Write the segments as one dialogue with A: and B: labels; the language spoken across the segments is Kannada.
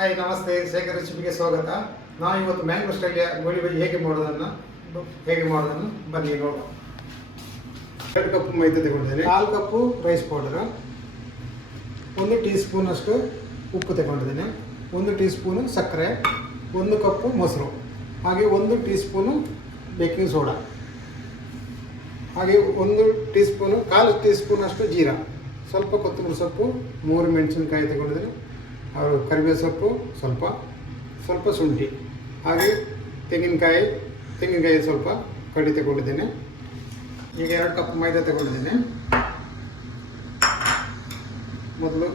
A: ಹಾಯ್ ನಮಸ್ತೆ ಶೇಖರ್ ರೆಸಿಪಿಗೆ ಸ್ವಾಗತ. ನಾವು ಇವತ್ತು ಮ್ಯಾಂಗೋ ಸ್ಟೈಲಿಯ ಗೋಳಿ ಬಜ್ಜಿ ಹೇಗೆ ಮಾಡೋದನ್ನು ಹೇಗೆ ಮಾಡೋದನ್ನು ಬನ್ನಿ ನೋಡೋಣ ಎರಡು ಕಪ್ ಮೈದಾ ತಗೊಂಡಿದ್ದೇನೆ. ಕಾಲು ಕಪ್ಪು ರೈಸ್ ಪೌಡರ್ ಒಂದು ಟೀ ಸ್ಪೂನಷ್ಟು ಉಪ್ಪು ತಗೊಂಡಿದ್ದೀನಿ. ಒಂದು ಟೀ ಸ್ಪೂನು ಸಕ್ಕರೆ ಒಂದು ಕಪ್ಪು ಮೊಸರು ಹಾಗೆ ಒಂದು ಟೀ ಸ್ಪೂನು ಬೇಕಿಂಗ್ ಸೋಡಾ ಹಾಗೆ ಒಂದು ಟೀ ಸ್ಪೂನು ಕಾಲು ಟೀ ಸ್ಪೂನಷ್ಟು ಜೀರಾ ಸ್ವಲ್ಪ ಕೊತ್ತಂಬರಿ ಸೊಪ್ಪು ಮೂರು ಮೆಣಸಿನಕಾಯಿ ತಗೊಂಡಿದ್ದೇನೆ. ಅವರು ಕರಿಬೇವು ಸೊಪ್ಪು, ಸ್ವಲ್ಪ ಸ್ವಲ್ಪ ಶುಂಠಿ. ಹಾಗೆ ತೆಂಗಿನಕಾಯಿ ತೆಂಗಿನಕಾಯಿ ಸ್ವಲ್ಪ ಕಡಿ ತಗೊಂಡಿದ್ದೇನೆ. ಈಗ ಎರಡು ಕಪ್ ಮೈದಾ ತಗೊಂಡಿದ್ದೇನೆ. ಮೊದಲು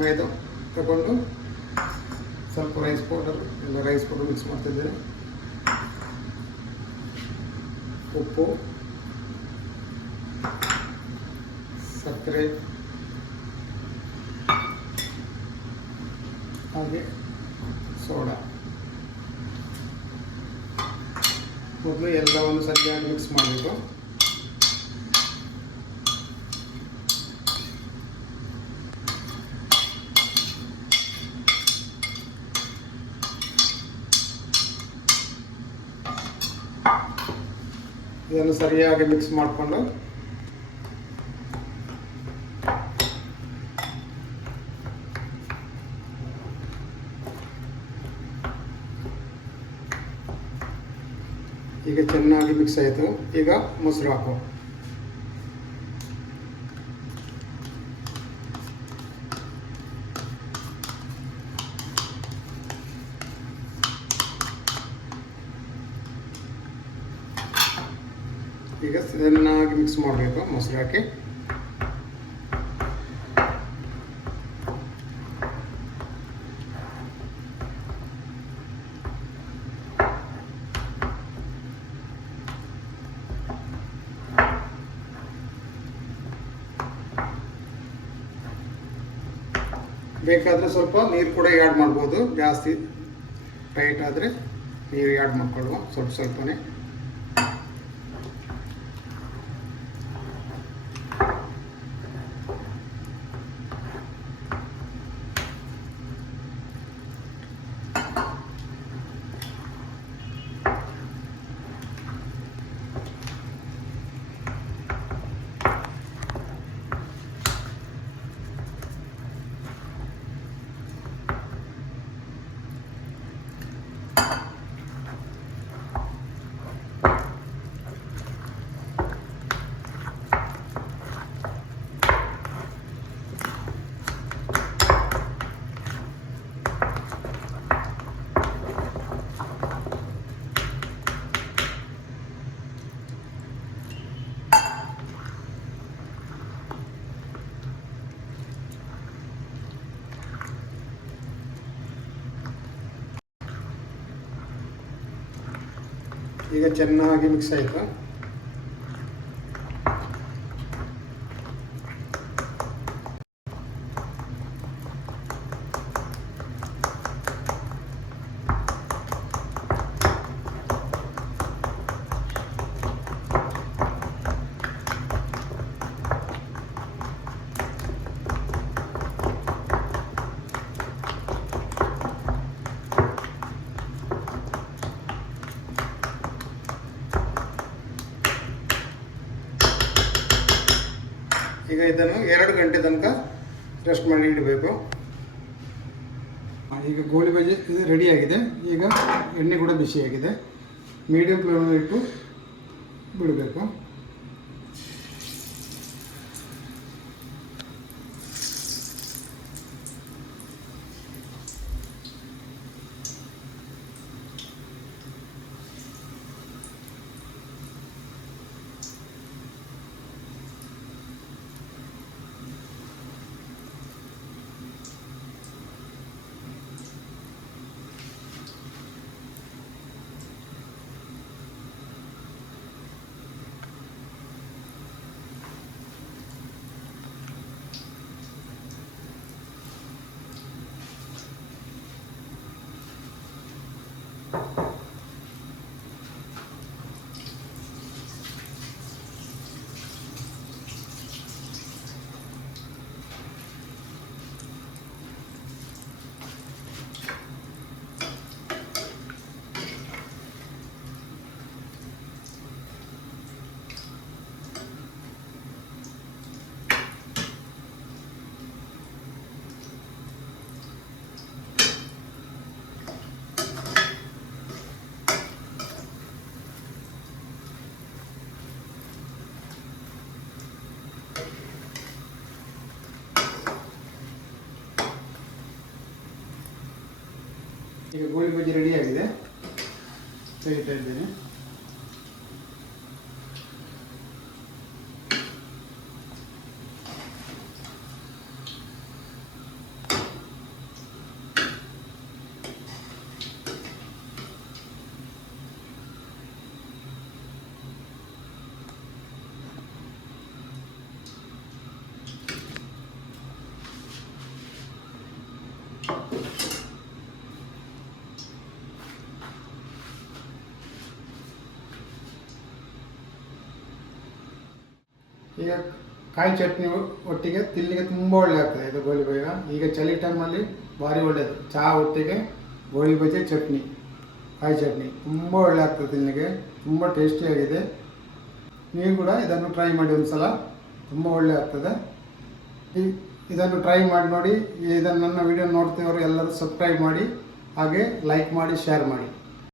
A: ಮೈದಾ ತಗೊಂಡು ಸ್ವಲ್ಪ ರೈಸ್ ಪೌಡರ್ ಇಲ್ಲ ರೈಸ್ ಪೌಡರ್ ಮಿಕ್ಸ್ ಮಾಡ್ತಿದ್ದೇನೆ. ಉಪ್ಪು, ಸಕ್ಕರೆ ಹಾಗೆ ಸೋಡಾ. ಮೊದಲು ಎಲ್ಲವನ್ನು ಸರಿಯಾಗಿ ಮಿಕ್ಸ್ ಮಾಡಬೇಕು. ಇದನ್ನು ಸರಿಯಾಗಿ ಮಿಕ್ಸ್ ಮಾಡಿಕೊಂಡು ಈಗ ಚೆನ್ನಾಗಿ ಮಿಕ್ಸ್ ಆಯಿತು. ಈಗ ಮೊಸರು ಹಾಕು. ಈಗ ಚೆನ್ನಾಗಿ ಮಿಕ್ಸ್ ಮಾಡಬೇಕು ಮೊಸರು ಹಾಕಿ. ಬೇಕಾದರೆ ಸ್ವಲ್ಪ ನೀರು ಕೂಡ ಆ್ಯಡ್ ಮಾಡ್ಬೋದು. ಜಾಸ್ತಿ ಟೈಟ್ ಆದರೆ ನೀರು ಆ್ಯಡ್ ಮಾಡ್ಕೊಳ್ಳುವ. ಸ್ವಲ್ಪ ಸ್ವಲ್ಪನೇ. ಈಗ ಚೆನ್ನಾಗಿ ಮಿಕ್ಸ್ ಆಯಿತು? ಈಗ ಇದನ್ನು ಎರಡು ಗಂಟೆ ತನಕ ರೆಸ್ಟ್ ಮಾಡಿ ಇಡಬೇಕು. ಈಗ ಗೋಳಿ ಬಜೆ ಇದು ರೆಡಿಯಾಗಿದೆ ಈಗ ಎಣ್ಣೆ ಕೂಡ ಬಿಸಿಯಾಗಿದೆ. ಮೀಡಿಯಂ ಫ್ಲೇಮಲ್ಲಿ ಇಟ್ಟು ಬಿಡಬೇಕು. ಈಗ ಗೋಳಿ ಬಜ್ಜಿ ರೆಡಿ ಆಗಿದೆ. ತೆಗಿತಾ ಇದ್ದೇನೆ. ಈಗ ಕಾಯಿ ಚಟ್ನಿ ಒಟ್ಟಿಗೆ ತಿನ್ನಲಿಕ್ಕೆ ತುಂಬ ಒಳ್ಳೆ ಆಗ್ತದೆ ಇದು ಗೋಳಿ ಬಜ್ಜಿ ಈಗ ಚಳಿ ಟೈಮಲ್ಲಿ ಭಾರಿ ಒಳ್ಳೆಯದು ಚಹಾ ಒಟ್ಟಿಗೆ ಗೋಳಿ ಬಜೆ ಚಟ್ನಿ, ಕಾಯಿ ಚಟ್ನಿ ತುಂಬ ಒಳ್ಳೆ ಆಗ್ತದೆ ತಿನ್ನಲಿಕ್ಕೆ ತುಂಬ ಟೇಸ್ಟಿಯಾಗಿದೆ ನೀವು ಕೂಡ ಇದನ್ನು ಟ್ರೈ ಮಾಡಿ ಒಂದು ಸಲ ತುಂಬ ಒಳ್ಳೆ ಆಗ್ತದೆ ಈ ಇದನ್ನು ಟ್ರೈ ಮಾಡಿ ನೋಡಿ. ಇದನ್ನು ನನ್ನ ವಿಡಿಯೋ ನೋಡ್ತಿರೋರು ಎಲ್ಲರೂ ಸಬ್ಸ್ಕ್ರೈಬ್ ಮಾಡಿ. ಹಾಗೆ ಲೈಕ್ ಮಾಡಿ ಶೇರ್ ಮಾಡಿ.